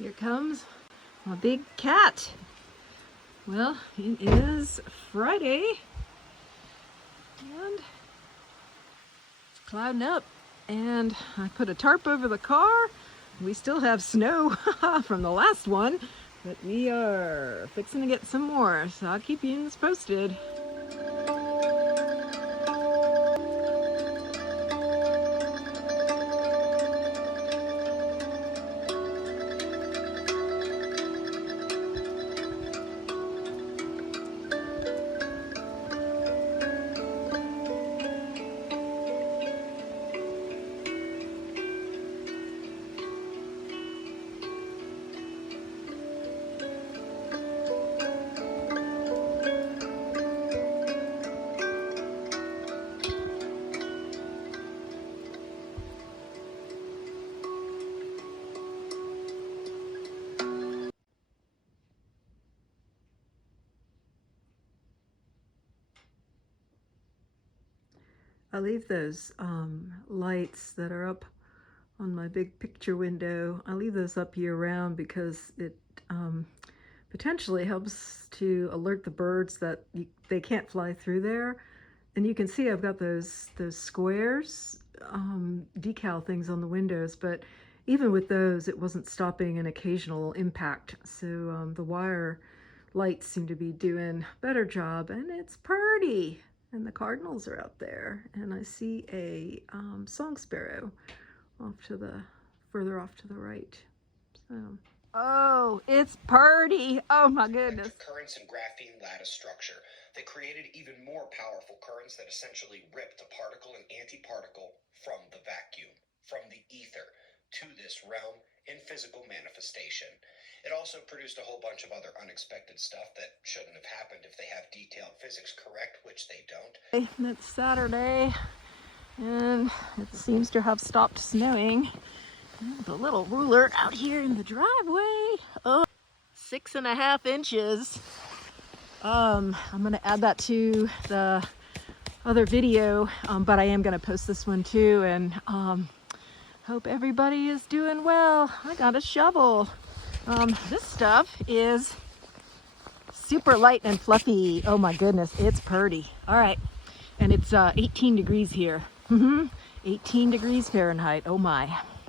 Here comes my big cat. Well, it is Friday and it's clouding up, and I put a tarp over the car. We still have snow from the last one, but we are fixing to get some more, so I'll keep you posted. I leave those lights that are up on my big picture window. I leave those up year round because it potentially helps to alert the birds that they can't fly through there. And you can see I've got those squares, decal things on the windows, but even with those, it wasn't stopping an occasional impact. So the wire lights seem to be doing a better job, and it's pretty. And the cardinals are out there, and I see a song sparrow further off to the right. So, oh, it's pretty. Oh my goodness. Currents and graphene lattice structure that created even more powerful currents that essentially ripped a particle and antiparticle from the vacuum, from the ether, to this realm in physical manifestation. It also produced a whole bunch of other unexpected stuff that shouldn't have happened if they have detailed physics correct, which they don't. It's Saturday, and it seems to have stopped snowing. The little ruler out here in the driveway. Oh, 6.5 inches. I'm gonna add that to the other video, but I am gonna post this one too, and hope everybody is doing well. I got a shovel. This stuff is super light and fluffy. Oh my goodness, it's pretty. All right, and it's 18 degrees here. 18 degrees Fahrenheit. Oh my.